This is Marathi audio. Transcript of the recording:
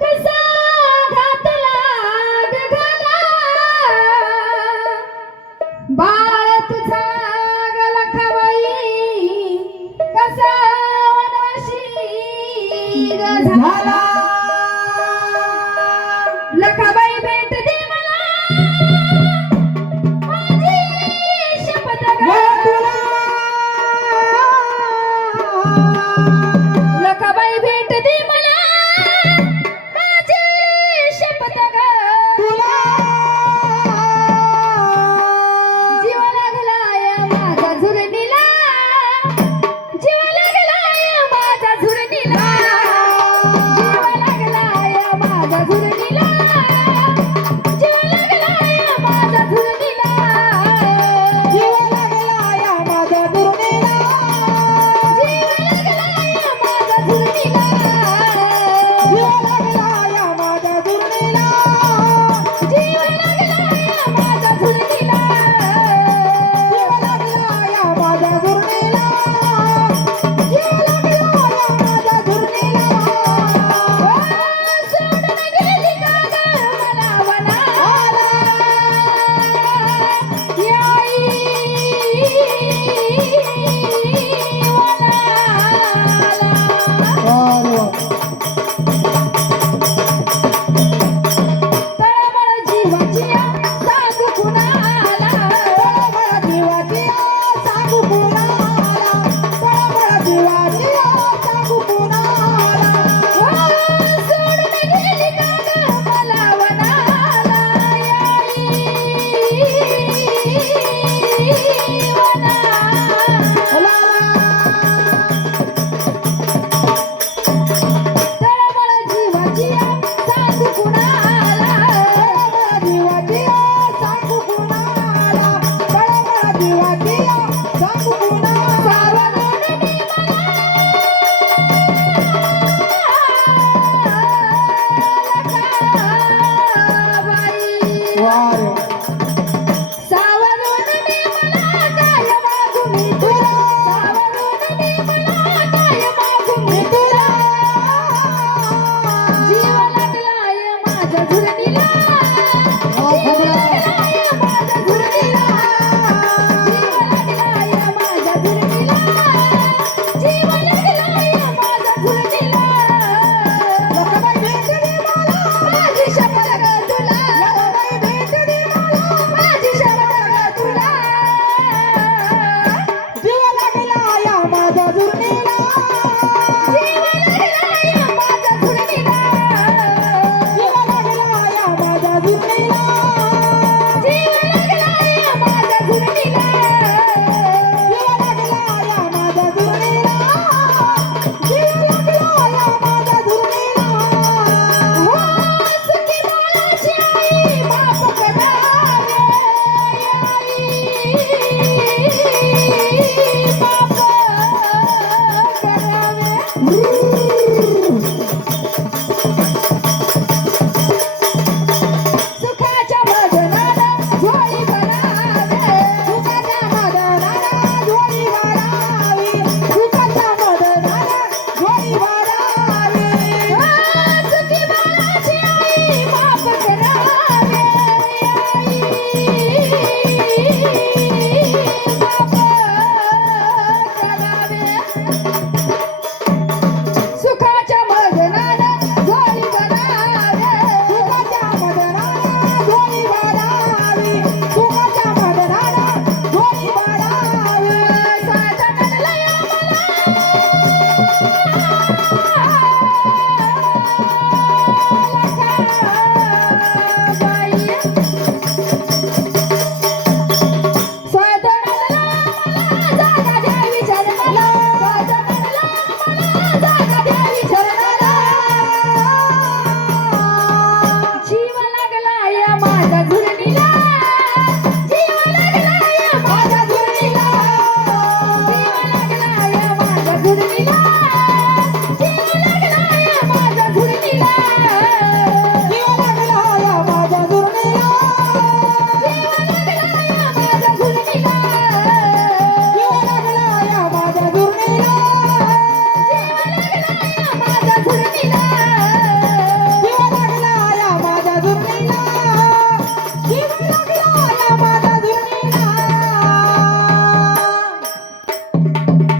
कसा घातला ग घाला बाळ तुझा गला खवाई कसा वनवाशी ग झाला लखाबाई भेट दे मला माझी शपथ ग लखाबाई भेट दे मला माझी शपथ ग जीव लागलाय माझा झुरणीला जीव लागलाय माझा झुरणीला जीव लागलाय माझा झुरणीला जीव लागलाय माझा झुरणीला जीव लागलाय माझा झुरणीला जीव लागलाय माझा झुरणीला जीव लागलाय माझा झुरणीला जीव लागलाय माझा झुरणीला जीव लागलाय माझा झुरणीला जीव लागलाय माझा झुरणीला सोडून गेली का ग मला वनाला याई वनाला तळमळ जीवाची सांगू कुणाला तळमळ जीवाची सांगू कुणाला तळमळ जीवाची सांगू कुणाला सोडून गेली का ग मला वनाला याई वनाला तळमळ जीवाची सांगू कुणाला